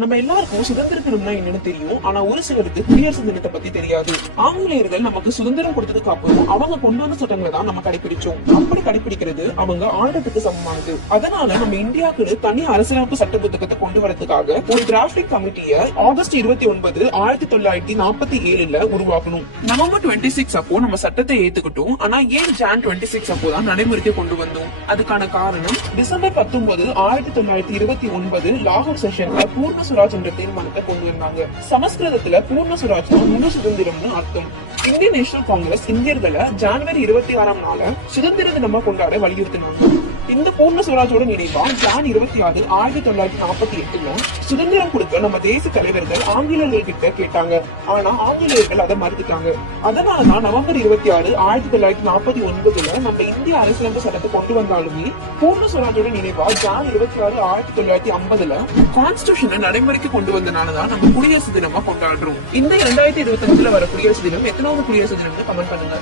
நம்ம எல்லாருக்கும் சுதந்திர தினம்னா என்னன்னு தெரியும். ஆனா ஒரு சிலருக்கு குடியரசு தினத்தை பத்தி தெரியாது. ஆங்கிலேயர்கள் நமக்கு சுதந்திரம் கொடுத்ததுக்கு அப்புறம் அவங்க கொண்டு வந்த சட்டங்களை தான் நம்ம கடைபிடிச்சோம். அப்படி கடைபிடிக்கிறது அவங்க ஆண்டத்துக்கு சமமானது. அதனால நம்ம இந்தியாவுக்கு தனி அரசியலமைப்பு சட்ட புத்தகத்தை கொண்டு வரதுக்காக ஒரு டிராப்டிங் கமிட்டியை ஆகஸ்ட் 29, 1947 உருவாக்கணும். நவம்பர் 26 அப்போ நம்ம சட்டத்தை ஏத்துக்கிட்டோம். ஆனா ஏன் ஜான் 26 அப்போதான் நடைமுறைக்கு கொண்டு வந்தோம்? அதுக்கான காரணம் டிசம்பர் 19, 1929 லாகூர் செஷன்ல பூர்ண சுராஜ் என்ற தீர்மானத்தை கொண்டு வந்தாங்க. சமஸ்கிருதத்துல பூர்ண சுராஜ் முழு சுதந்திரம்னு அர்த்தம். இந்தியன் நேஷனல் காங்கிரஸ் இந்தியர்களை ஜனவரி 26ஆம் நாள சுதந்திர தினமா கொண்டாட வலியுறுத்தினாங்க. இந்த பூர்ண சுவராஜோட நினைவா ஜான் 26, 1948 சுதந்திரம் கொடுக்க நம்ம தேச தலைவர்கள் ஆங்கிலேயர்கள் கிட்ட கேட்டாங்க. ஆனா ஆங்கிலேயர்கள் அதை மறுத்துட்டாங்க. அதனாலதான் நவம்பர் 26, 1949 நம்ம இந்திய அரசியலமைப்பு சட்டத்தை கொண்டு வந்தாலுமே பூர்ண சுவராஜோட நினைவா ஜான் 26, 1950 கான்ஸ்டிடியூஷனை நடைமுறைக்கு கொண்டு வந்தனாலதான் நம்ம குடியரசு தினமா கொண்டாடுறோம். இந்த 2025 வர குடியரசு தினம் எத்தனாவது குடியரசு தினம்னு கமெண்ட் பண்ணுங்க.